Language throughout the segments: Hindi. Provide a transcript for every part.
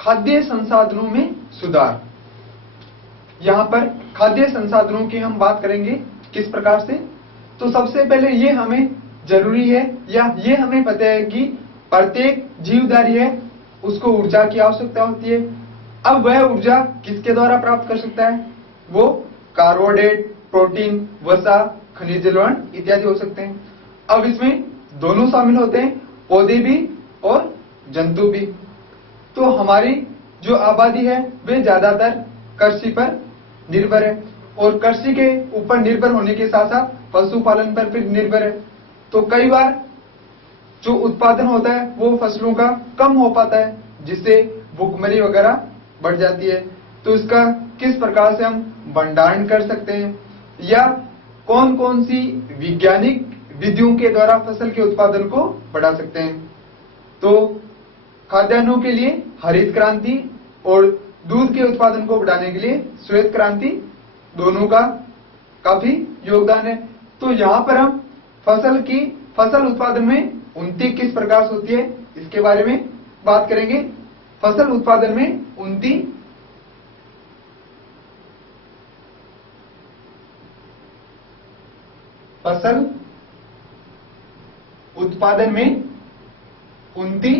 खाद्य संसाधनों में सुधार। यहाँ पर खाद्य संसाधनों की हम बात करेंगे किस प्रकार से। तो सबसे पहले ये हमें जरूरी है या ये हमें पता है कि प्रत्येक जीवधारी है उसको ऊर्जा की आवश्यकता होती है। अब वह ऊर्जा किसके द्वारा प्राप्त कर सकता है? वो कार्बोहाइड्रेट, प्रोटीन, वसा, खनिज लवण इत्यादि हो सकते हैं। अब इसमें दोनों शामिल होते हैं, पौधे भी और जंतु भी। तो हमारी जो आबादी है वे ज्यादातर कृषि पर निर्भर है और कृषि के ऊपर निर्भर होने के साथ साथ पशुपालन पर भी निर्भर है। तो कई बार जो उत्पादन होता है वो फसलों का कम हो पाता है, जिससे भूखमरी वगैरह बढ़ जाती है। तो इसका किस प्रकार से हम भंडारण कर सकते हैं या कौन कौन सी वैज्ञानिक विधियों के द्वारा फसल के उत्पादन को बढ़ा सकते हैं? तो खाद्यान्नों के लिए हरित क्रांति और दूध के उत्पादन को बढ़ाने के लिए श्वेत क्रांति, दोनों का काफी योगदान है। तो यहाँ पर हम फसल उत्पादन में उन्नति किस प्रकार से होती है इसके बारे में बात करेंगे। फसल उत्पादन में उन्नति फसल उत्पादन में उन्नति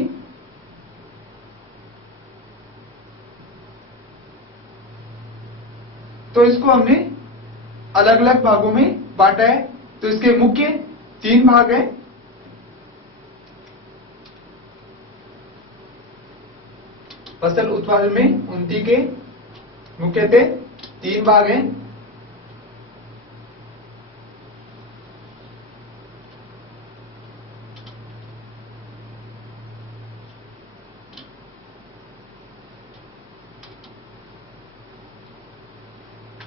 तो इसको हमने अलग अलग भागों में बांटा है। तो इसके मुख्य 3 भाग हैं। फसल उत्पादन में उन्नति के मुख्यतः 3 भाग हैं।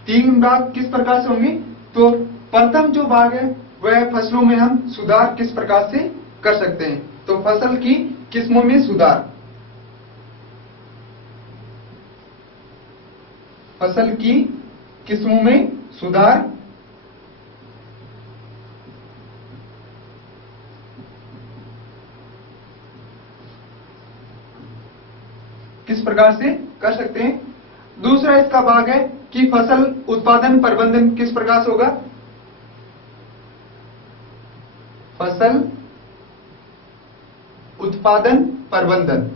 तीन भाग किस प्रकार से होंगे? तो प्रथम जो भाग है वह फसलों में हम सुधार किस प्रकार से कर सकते हैं। तो फसल की किस्मों में सुधार, फसल की किस्मों में सुधार, किस प्रकार से कर सकते हैं। दूसरा इसका भाग है कि फसल उत्पादन प्रबंधन किस प्रकार से होगा। फसल उत्पादन प्रबंधन,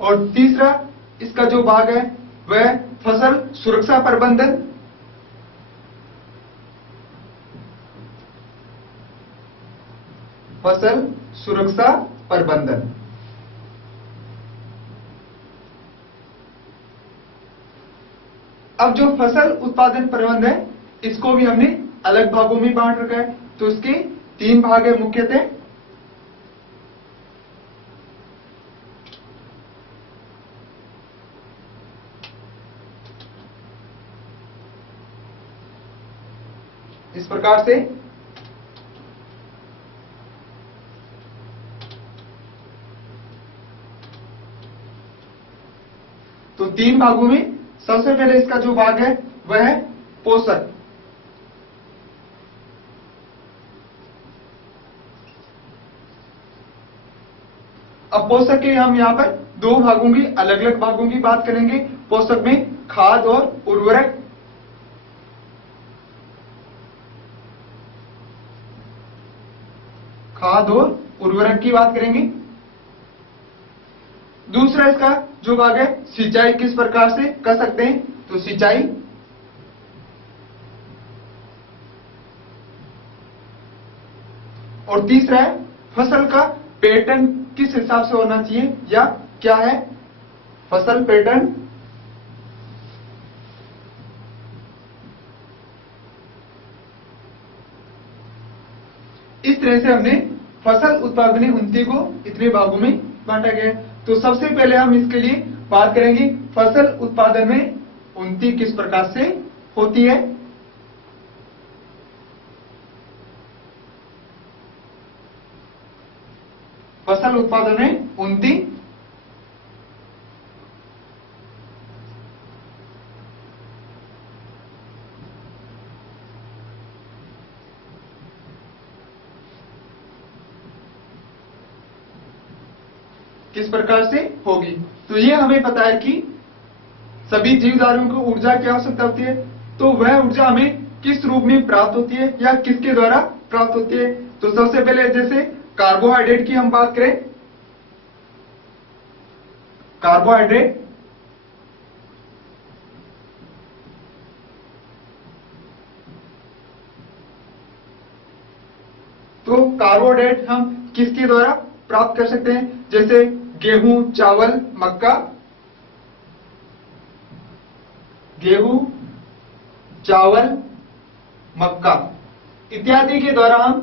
और तीसरा इसका जो भाग है वह फसल सुरक्षा प्रबंधन, फसल सुरक्षा प्रबंधन। अब जो फसल उत्पादन प्रबंधन है इसको भी हमने अलग भागों में बांट रखा है। तो इसके 3 भाग है मुख्यतः। इस प्रकार से तो 3 भागों में सबसे पहले इसका जो भाग है वह है पोषक। अब पोषक के हम यहाँ पर 2 भागों की अलग अलग भागों की बात करेंगे। पोषक में खाद और उर्वरक। खाद और उर्वरक की बात करेंगे। दूसरा इसका जो भाग है सिंचाई किस प्रकार से कर सकते हैं। तो सिंचाई, और तीसरा है फसल का पैटर्न किस हिसाब से होना चाहिए या क्या है फसल पैटर्न। इस तरह से हमने फसल उत्पादन उन्नति को इतने भागों में बांटा गया है। तो सबसे पहले हम इसके लिए बात करेंगे फसल उत्पादन में उन्नति किस प्रकार से होती है। फसल उत्पादन में उन्नति किस प्रकार से होगी। तो ये हमें पता है कि सभी जीवधारियों को ऊर्जा की आवश्यकता होती है, तो वह ऊर्जा हमें किस रूप में प्राप्त होती है या किसके द्वारा प्राप्त होती है। तो सबसे पहले जैसे कार्बोहाइड्रेट की हम बात करें, कार्बोहाइड्रेट तो कार्बोहाइड्रेट हम किसके द्वारा प्राप्त कर सकते हैं, जैसे गेहूं, चावल, मक्का, गेहूं, चावल, मक्का इत्यादि के द्वारा हम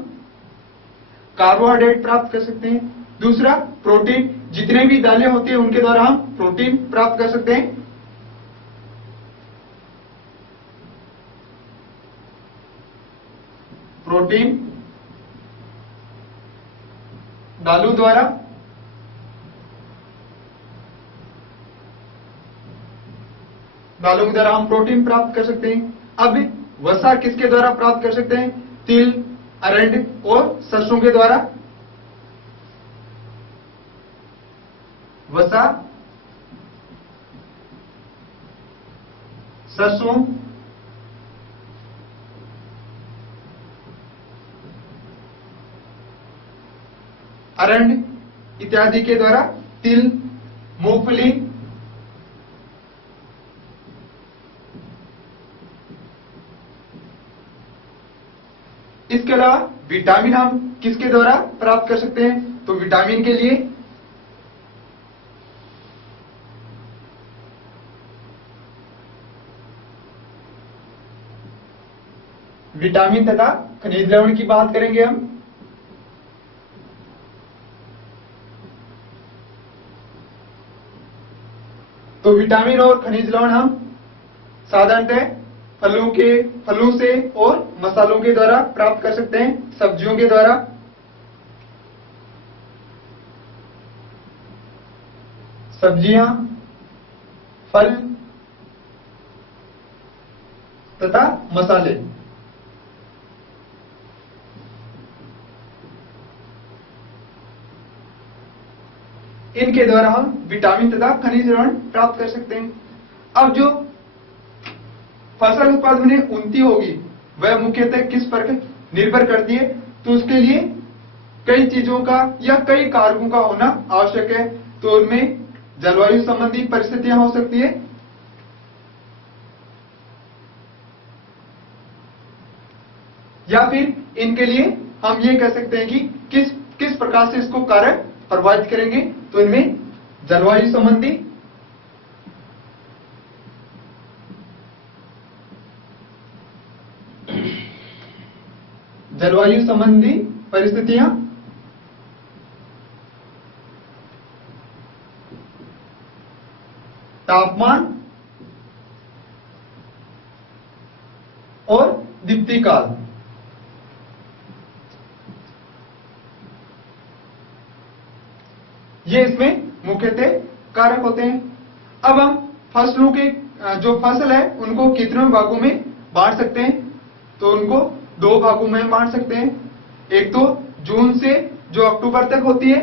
कार्बोहाइड्रेट प्राप्त कर सकते हैं। दूसरा प्रोटीन, जितने भी दालें होती है उनके द्वारा हम प्रोटीन प्राप्त कर सकते हैं। प्रोटीन दालों द्वारा, दालों के द्वारा हम प्रोटीन प्राप्त कर सकते हैं। अब वसा किसके द्वारा प्राप्त कर सकते हैं, तिल, अरंड और सरसों के द्वारा। वसा, सरसों, अरंड इत्यादि के द्वारा, तिल, मूंगफली, इसके अलावा विटामिन हम किसके द्वारा प्राप्त कर सकते हैं, तो विटामिन के लिए विटामिन तथा खनिज लवण की बात करेंगे हम। तो विटामिन और खनिज लवण हम साधारणतः फलों से और मसालों के द्वारा प्राप्त कर सकते हैं, सब्जियों के द्वारा। सब्जियां, फल तथा मसाले, इनके द्वारा हम विटामिन तथा खनिज लवण प्राप्त कर सकते हैं। अब जो फसल उत्पादन में उन्नति होगी वह मुख्यतः किस पर निर्भर करती है, तो उसके लिए कई चीजों का या कई कारकों का होना आवश्यक है। तो उनमें जलवायु संबंधी परिस्थितियां हो सकती है, या फिर इनके लिए हम ये कह सकते हैं कि किस प्रकार से इसको कार्य प्रभावित करेंगे। तो इनमें जलवायु संबंधी, जलवायु संबंधी परिस्थितियां, तापमान और दीप्ति काल, ये इसमें मुख्यतः कारक होते हैं। अब हम फसलों के जो फसल है उनको कितने भागों में बांट सकते हैं, तो उनको दो भागों में बांट सकते हैं। एक तो जून से जो अक्टूबर तक होती है,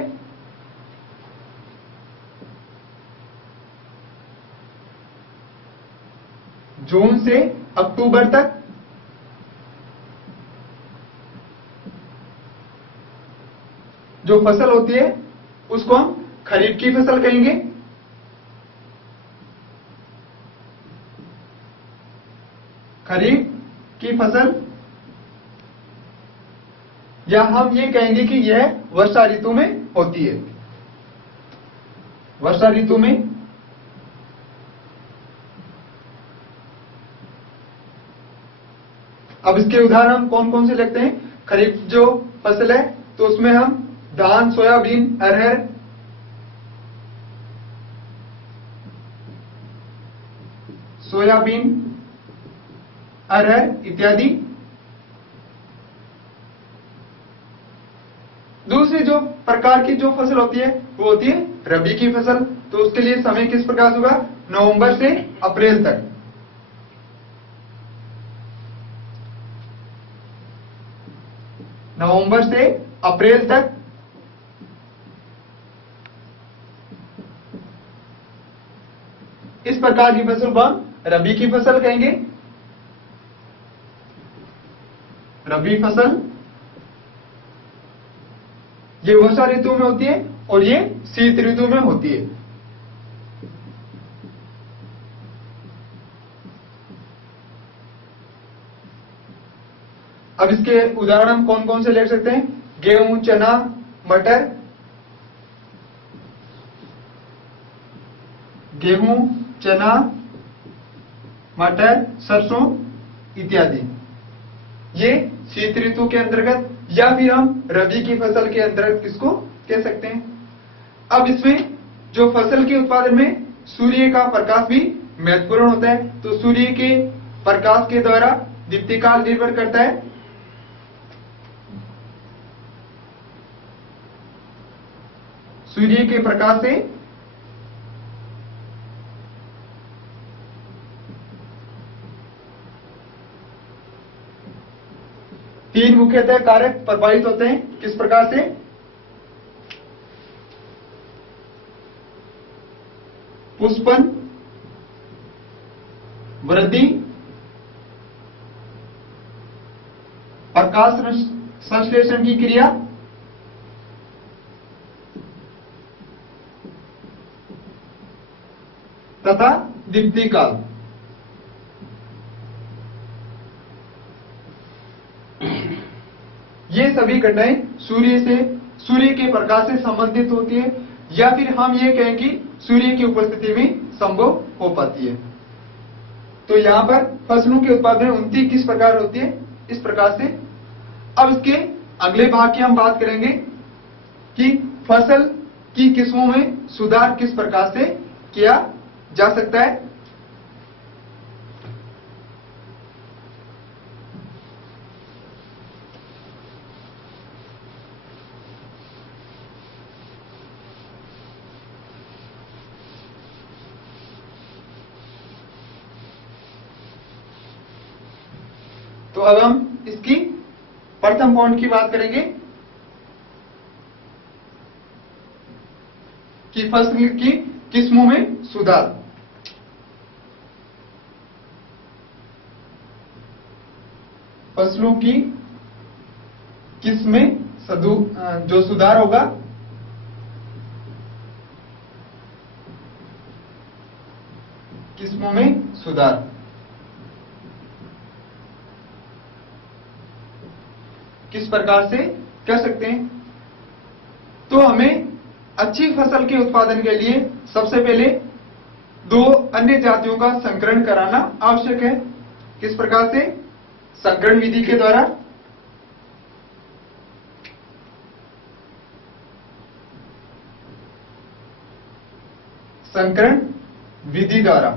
जून से अक्टूबर तक, जो फसल होती है उसको हम खरीफ की फसल कहेंगे। खरीफ की फसल, या हम ये कहेंगे कि यह वर्षा ऋतु में होती है। वर्षा ऋतु में अब इसके उदाहरण हम कौन कौन से लगते हैं। खरीफ जो फसल है तो उसमें हम धान, सोयाबीन, अरहर, अरहर इत्यादि। दूसरी जो प्रकार की जो फसल होती है वो होती है रबी की फसल। तो उसके लिए समय किस प्रकार से होगा, नवंबर से अप्रैल तक। नवंबर से अप्रैल तक इस प्रकार की फसल को हम रबी की फसल कहेंगे। रबी फसल ये वर्षा ऋतु में होती है और ये शीत ऋतु में होती है। अब इसके उदाहरण हम कौन कौन से ले सकते हैं? गेहूं, चना, मटर, गेहूं, चना, मटर, सरसों इत्यादि। ये शीत ऋतु के अंतर्गत या फिर हम रबी की फसल के अंतर्गत किसको कह सकते हैं। अब इसमें जो फसल के उत्पादन में सूर्य का प्रकाश भी महत्वपूर्ण होता है, तो सूर्य के प्रकाश के द्वारा दीप्तिकाल निर्भर करता है। सूर्य के प्रकाश से तीन मुख्यतः कारक प्रभावित होते हैं। किस प्रकार से? पुष्पन, वृद्धि, प्रकाश संश्लेषण की क्रिया तथा दीप्तिकाल। ये सभी घटनाएं सूर्य के प्रकाश से संबंधित होती है, या फिर हम ये कहें कि सूर्य की उपस्थिति में संभव हो पाती है। तो यहां पर फसलों के उत्पादन में उन्नति किस प्रकार होती है? इस प्रकार से। अब इसके अगले भाग की हम बात करेंगे कि फसल की किस्मों में सुधार किस प्रकार से किया जा सकता है। तो अब हम इसकी प्रथम पॉइंट की बात करेंगे कि फसल की किस्मों में सुधार। फसलों की किस्म में जो सुधार होगा किस्मों में सुधार। किस प्रकार से कर सकते हैं? तो हमें अच्छी फसल के उत्पादन के लिए सबसे पहले दो अन्य जातियों का संकरण कराना आवश्यक है। किस प्रकार से? संकरण विधि के द्वारा। संकरण विधि द्वारा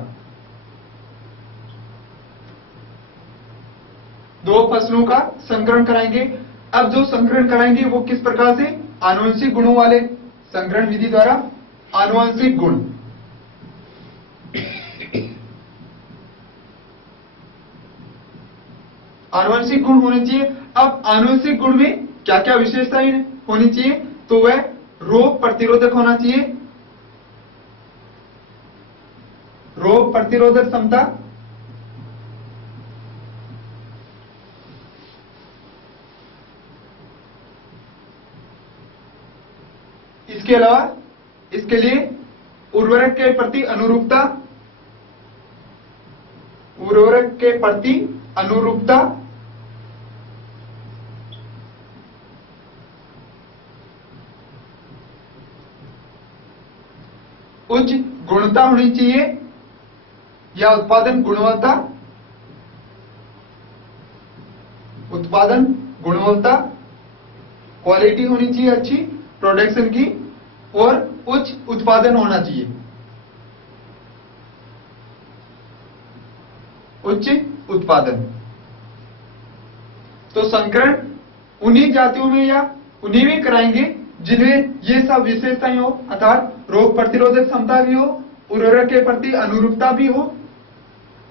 दो फसलों का संकरण कराएंगे। अब जो संकरण कराएंगे वो किस प्रकार से? आनुवंशिक गुणों वाले संकरण विधि द्वारा। आनुवंशिक गुण, आनुवंशिक गुण होने चाहिए। अब आनुवंशिक गुण में क्या क्या विशेषताएं होनी चाहिए? तो वह रोग प्रतिरोधक होना चाहिए, रोग प्रतिरोधक क्षमता, इसके अलावा इसके लिए उर्वरक के प्रति अनुरूपता, उर्वरक के प्रति अनुरूपता, उच्च गुणवत्ता होनी चाहिए या उत्पादन गुणवत्ता, उत्पादन गुणवत्ता, क्वालिटी होनी चाहिए अच्छी प्रोडक्शन की, और उच्च उत्पादन होना चाहिए, उच्च उत्पादन। तो संकरण उन्हीं जातियों में या उन्हीं में कराएंगे जिनमें ये सब विशेषताएं हो, अर्थात रोग प्रतिरोधक क्षमता भी हो, उर्वरक के प्रति अनुरूपता भी हो,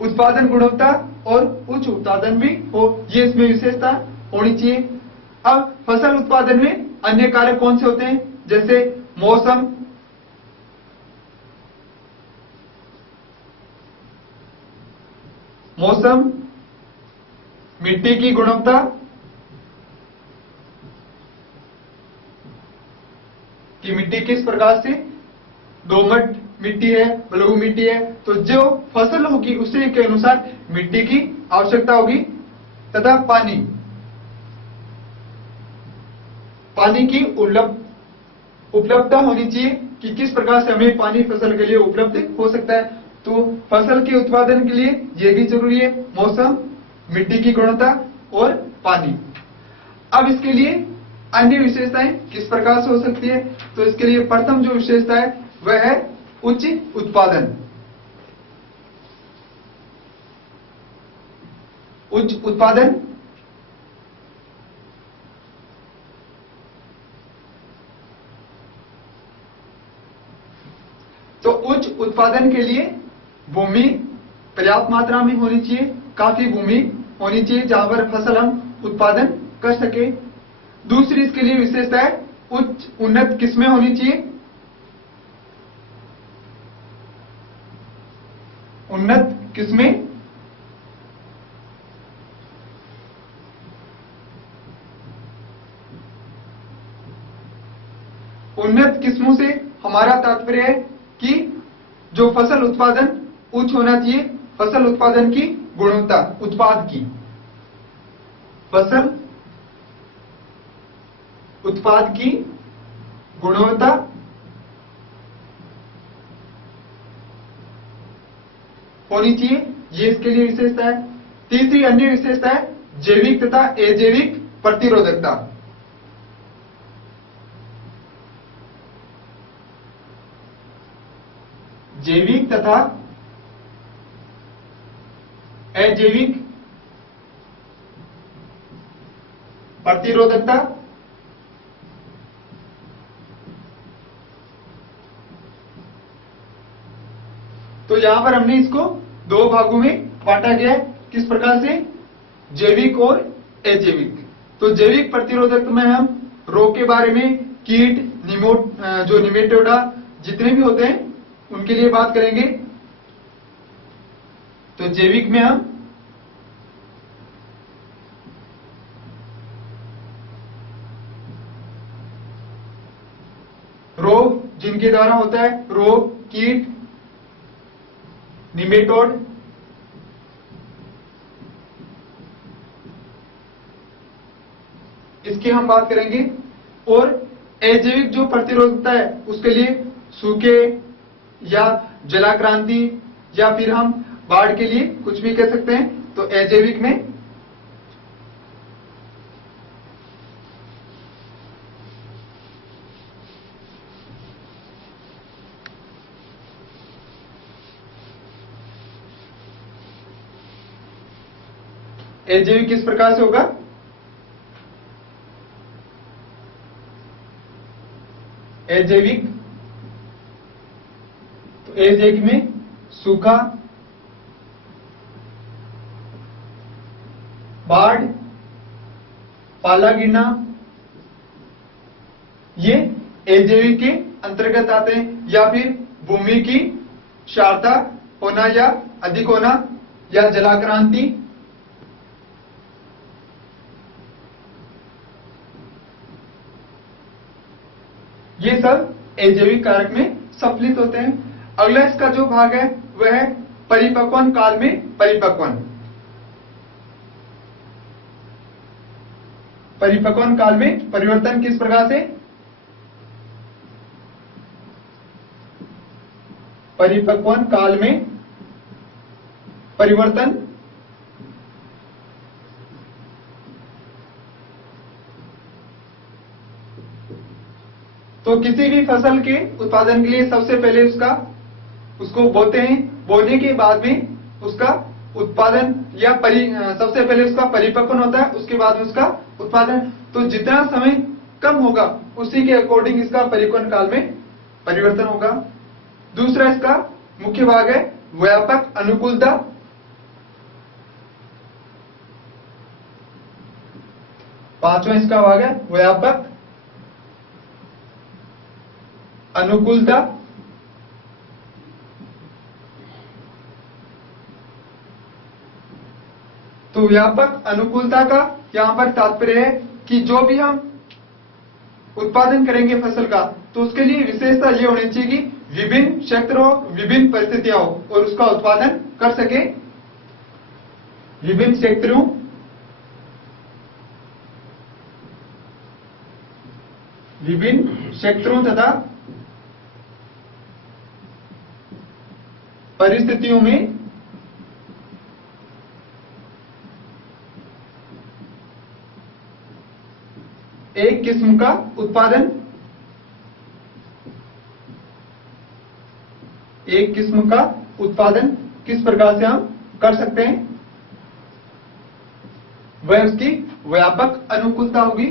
उत्पादन गुणवत्ता और उच्च उत्पादन भी हो। ये इसमें विशेषता होनी चाहिए। अब फसल उत्पादन में अन्य कारक कौन से होते हैं? जैसे मौसम, मौसम, मिट्टी की गुणवत्ता, कि मिट्टी किस प्रकार से दोमट मिट्टी है, बलुई मिट्टी है, तो जो फसल होगी उसी के अनुसार मिट्टी की आवश्यकता होगी। तथा पानी, पानी की उपलब्धता होनी चाहिए कि किस प्रकार से हमें पानी फसल के लिए उपलब्ध हो सकता है। तो फसल के उत्पादन के लिए यह भी जरूरी है, मौसम, मिट्टी की गुणवत्ता और पानी। अब इसके लिए अन्य विशेषताएं किस प्रकार से हो सकती है, तो इसके लिए प्रथम जो विशेषता है वह है उच्च उत्पादन। उच्च उत्पादन तो उच्च उत्पादन के लिए भूमि पर्याप्त मात्रा में होनी चाहिए, काफी भूमि होनी चाहिए जहां पर फसल हम उत्पादन कर सके। दूसरी इसके लिए विशेषता है उच्च उन्नत किस्में होनी चाहिए। उन्नत किस्में उन्नत किस्मों से हमारा तात्पर्य है कि जो फसल उत्पादन उच्च होना चाहिए, फसल उत्पादन की गुणवत्ता, उत्पाद की, फसल उत्पाद की गुणवत्ता होनी चाहिए, ये इसके लिए विशेषता है। तीसरी अन्य विशेषता है जैविक तथा अजैविक प्रतिरोधकता। जैविक तथा अजैविक प्रतिरोधकता। तो यहां पर हमने इसको दो भागों में बांटा गया है, किस प्रकार से, जैविक और अजैविक। तो जैविक प्रतिरोधक में हम रोग के बारे में, कीट, जो निमेटोडा जितने भी होते हैं उनके लिए बात करेंगे। तो जैविक में हम रोग जिनके द्वारा होता है, रोग, कीट, निमेटोड, इसकी हम बात करेंगे। और अजैविक जो प्रतिरोधकता है उसके लिए सूखे या जलाक्रांति या फिर हम बाढ़ के लिए कुछ भी कह सकते हैं। तो अजैविक में अजैविक किस प्रकार से होगा, अजैविक, तो अजैविक में सूखा, बाढ़, पाला गिरना, ये अजैविक के अंतर्गत आते हैं। या फिर भूमि की क्षारता होना या अधिक होना या जलाक्रांति, ये सब अजैविक कारक में सम्मिलित होते हैं। अगला इसका जो भाग है वह है परिपक्वन काल में परिपक्वन। परिपक्वन काल में परिवर्तन किस प्रकार से, परिपक्वन काल में परिवर्तन तो किसी भी फसल के उत्पादन के लिए सबसे पहले उसको बोते हैं, बोने के बाद में उसका उत्पादन या सबसे पहले उसका परिपक्वन होता है, उसके बाद में उसका उत्पादन। तो जितना समय कम होगा उसी के अकॉर्डिंग इसका परिपक्वन काल में परिवर्तन होगा। दूसरा इसका मुख्य भाग है व्यापक अनुकूलता। पांचवा इसका भाग है व्यापक अनुकूलता। तो व्यापक अनुकूलता का यहां पर तात्पर्य है कि जो भी हम उत्पादन करेंगे फसल का, तो उसके लिए विशेषता ये होनी चाहिए कि विभिन्न क्षेत्रों, विभिन्न परिस्थितियों और उसका उत्पादन कर सके। विभिन्न क्षेत्रों, विभिन्न क्षेत्रों तथा परिस्थितियों में एक किस्म का उत्पादन, एक किस्म का उत्पादन किस प्रकार से हम कर सकते हैं, वह उसकी व्यापक अनुकूलता होगी।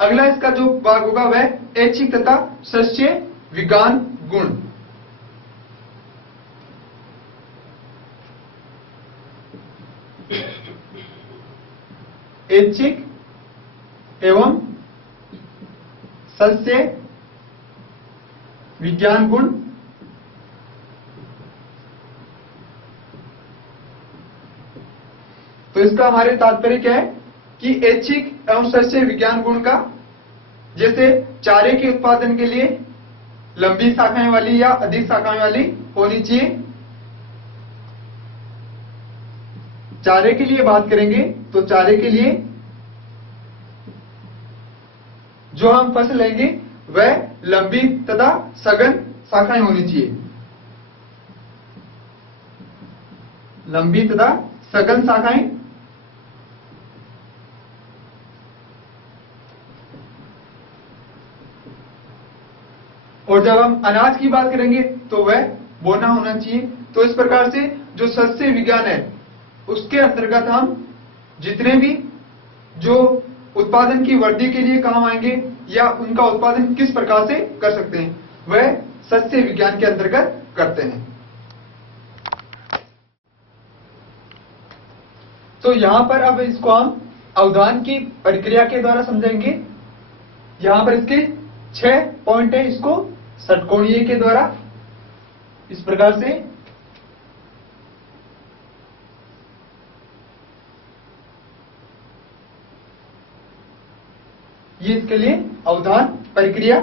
अगला इसका जो भाग होगा वह ऐच्छिक तथा सस्य विज्ञान गुण। ऐच्छिक एवं सस्य विज्ञान गुण। तो इसका हमारे तात्पर्य क्या है कि ऐच्छिक एवं सस्य विज्ञान गुण का, जैसे चारे के उत्पादन के लिए लंबी शाखाएं वाली या अधिक शाखाएं वाली होनी चाहिए। चारे के लिए बात करेंगे तो चारे के लिए जो हम फसल लेंगे वह लंबी तथा सघन शाखाएं होनी चाहिए। लंबी तथा सघन शाखाएं। और जब हम अनाज की बात करेंगे तो वह बोना होना चाहिए। तो इस प्रकार से जो सस्य विज्ञान है उसके अंतर्गत हम जितने भी जो उत्पादन की वृद्धि के लिए काम आएंगे या उनका उत्पादन किस प्रकार से कर सकते हैं, वह सस्य विज्ञान के अंतर्गत करते हैं। तो यहां पर अब इसको हम अवधान की प्रक्रिया के द्वारा समझेंगे। यहां पर इसके 6 पॉइंट है, इसको षटकोणीय के द्वारा इस प्रकार से ये इसके लिए अवधान प्रक्रिया।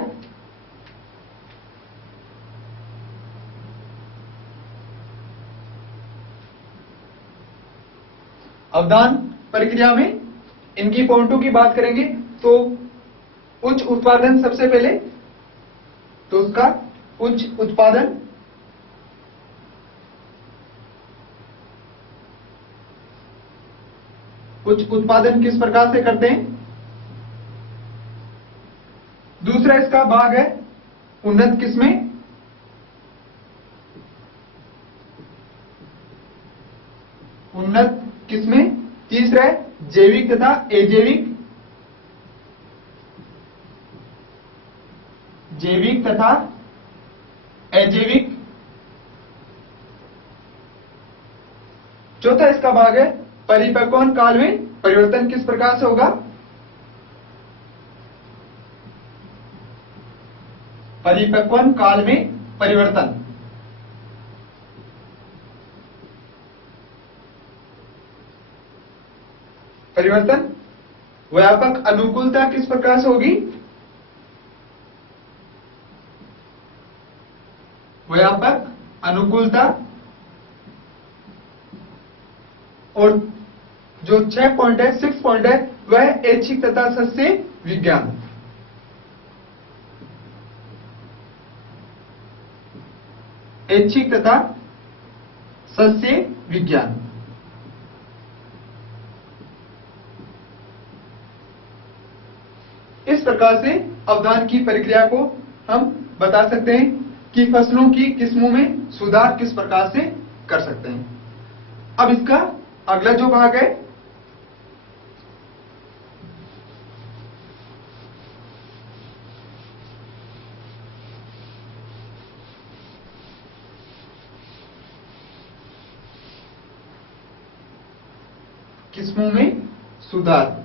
अवधान प्रक्रिया में इनकी पॉइंटों की बात करेंगे तो उच्च उत्पादन सबसे पहले, तो उसका उच्च उत्पादन, उच्च उत्पादन किस प्रकार से करते हैं। दूसरा इसका भाग है उन्नत किस्में। उन्नत किस्में। तीसरा है जैविक तथा अजैविक, जैविक तथा अजैविक। चौथा इसका भाग है परिपक्वन काल में परिवर्तन किस प्रकार से होगा। परिपक्वन काल में परिवर्तन। परिवर्तन व्यापक अनुकूलता किस प्रकार से होगी। व्यापक अनुकूलता। और जो 6 पॉइंट है, 6 पॉइंट है, वह ऐच्छिक तथा सस्य विज्ञान। ऐच्छिक तथा सस्य विज्ञान। इस प्रकार से अवधान की प्रक्रिया को हम बता सकते हैं कि फसलों की किस्मों में सुधार किस प्रकार से कर सकते हैं। अब इसका अगला जो भाग है किस्मों में सुधार।